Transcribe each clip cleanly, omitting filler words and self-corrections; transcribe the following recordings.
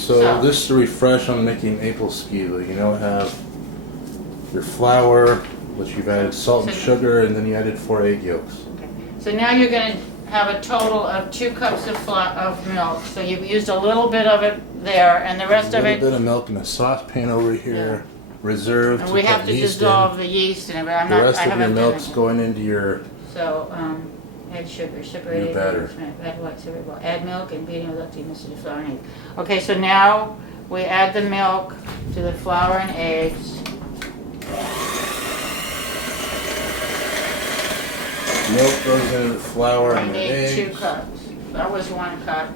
So this to refresh on making maple skewer. You now have your flour, which you've added salt and sugar, and then you added 4 egg yolks. Okay. So now you're going to have a total of 2 cups of milk. So you've used a little bit of it there, and the rest of it. A little bit of milk in a saucepan over here, reserved. And we have to dissolve the yeast in it, but I'm not. The rest of your milk's going into your. So add sugar, separated. Batter. Add what? Add milk and beating without the mixture of flour and egg. Okay, so now we add the milk to the flour and eggs. Milk goes into the flour and the eggs. We need 2 cups. That was 1 cup.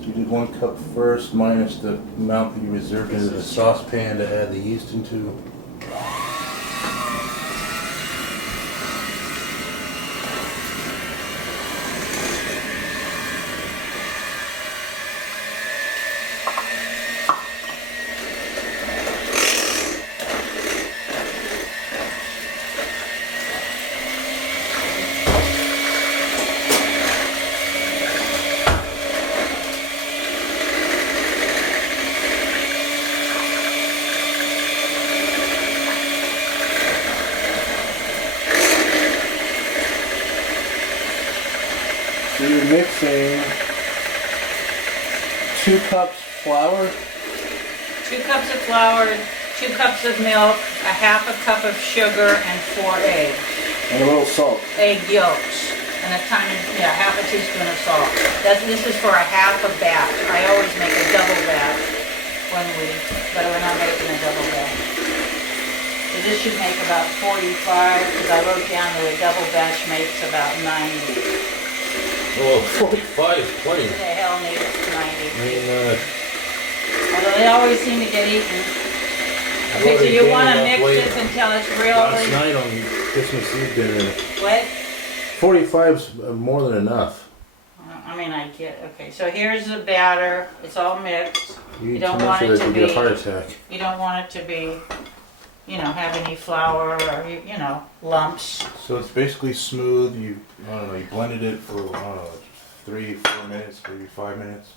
So you did 1 cup first, minus the amount that you reserved into the saucepan to add the yeast into. So you're mixing 2 cups flour. 2 cups of flour, 2 cups of milk, a half a cup of sugar, and 4 eggs. And a little salt. Egg yolks, and a tiny, half a teaspoon of salt. This is for a half a batch. I always make a double batch but we're not making a double batch. So this should make about 45, because I wrote down that a double batch makes about 90. Oh, 45 is plenty. Who the hell needs 90? I mean, although they always seem to get eaten. Okay, so you want to mix this until it's really... Last night on Christmas Eve dinner. What? 45's more than enough. I mean, I get... Okay, so here's the batter. It's all mixed. You don't want it to be... get a heart attack. You don't want it to be, have any flour or, lumps. So it's basically smooth. You blended it for, 3-4 minutes, maybe 5 minutes.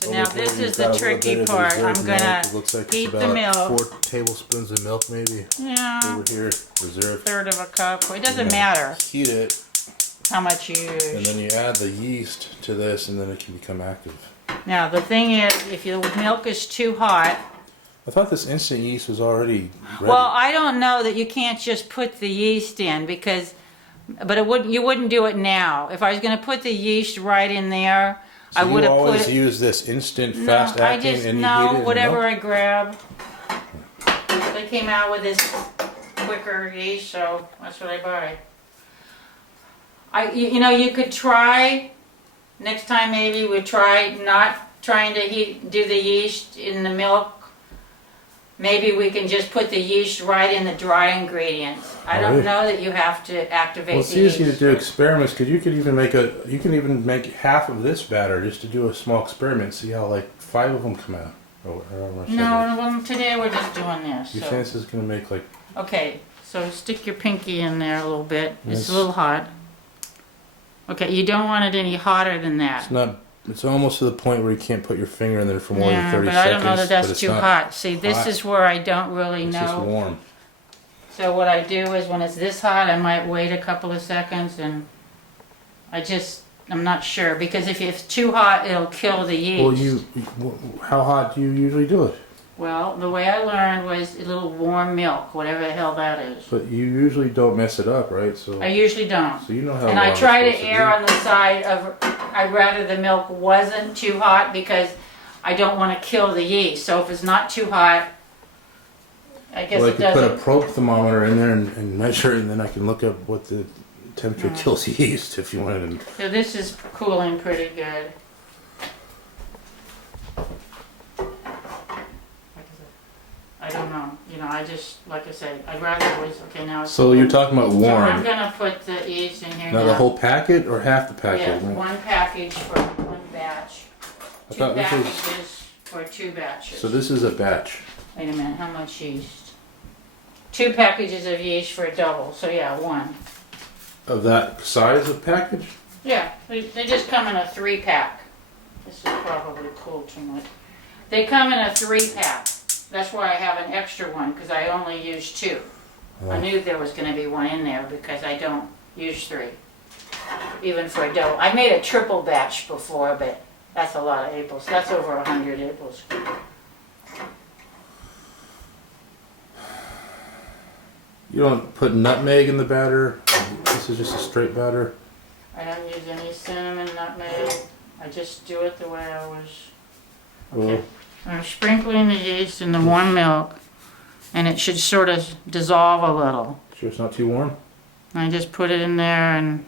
So now this is the tricky part. I'm going to heat the milk. 4 tablespoons of milk maybe. Yeah. Over here, reserved. 1/3 of a cup. It doesn't matter. Heat it. How much you use. And then you add the yeast to this and then it can become active. Now the thing is, if your milk is too hot. I thought this instant yeast was already ready. Well, I don't know that you can't just put the yeast in but you wouldn't do it now. If I was going to put the yeast right in there, so I would have put it. You always use this instant fast acting and you heat it? Whatever I grab. They came out with this quicker yeast, so that's what I buy. You could try next time. Maybe we try not trying to do the yeast in the milk. Maybe we can just put the yeast right in the dry ingredients. I don't know that you have to activate the yeast. Well, it's easy to do experiments because you can even make half of this batter just to do a small experiment. See how 5 of them come out. No, today we're just doing this. You think this is going to make Okay, so stick your pinky in there a little bit. It's a little hot. Okay, you don't want it any hotter than that. It's almost to the point where you can't put your finger in there for more than 30 seconds. I don't know that that's too hot. See, this is where I don't really know. It's just warm. So what I do is when it's this hot, I might wait a couple of seconds, and I'm not sure, because if it's too hot, it'll kill the yeast. Well, how hot do you usually do it? Well, the way I learned was a little warm milk, whatever the hell that is. But you usually don't mess it up, right? So I usually don't. So you know how. And I try to err on the side of I'd rather the milk wasn't too hot because I don't want to kill the yeast. So if it's not too hot, I guess it doesn't. Well, I could put a probe thermometer in there and measure it, and then I can look up what the temperature kills yeast if you wanted to. So this is cooling pretty good. I don't know. I just, like I said, I'd rather it was, okay, now it's... So you're talking about warm. So I'm going to put the yeast in here now. Now the whole packet or half the packet? Yeah, 1 package for 1 batch. 2 packages for 2 batches. So this is a batch. Wait a minute, how much yeast? 2 packages of yeast for a double, so yeah, 1. Of that size of package? Yeah, they just come in a 3-pack. This is probably cool too much. They come in a 3-pack. That's why I have an extra one, because I only use 2. I knew there was going to be one in there because I don't use 3. Even for a double. I made a triple batch before, but that's a lot of apples. That's over 100 apples. You don't put nutmeg in the batter? This is just a straight batter? I don't use any cinnamon, nutmeg. I just do it the way I was. Well, Okay. I'm sprinkling the yeast in the warm milk, and it should sort of dissolve a little. sure it's not too warm? I just put it in there and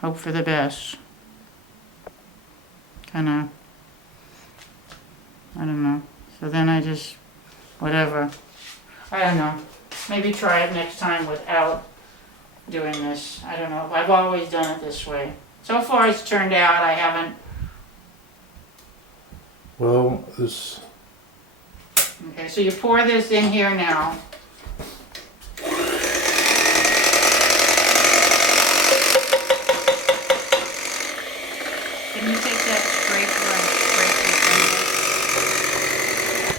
hope for the best. Kind of, I don't know. So then I just, whatever. I don't know. Maybe try it next time without doing this. I don't know. I've always done it this way. So far it's turned out. I haven't. Well, this... Okay, so you pour this in here now. Can you take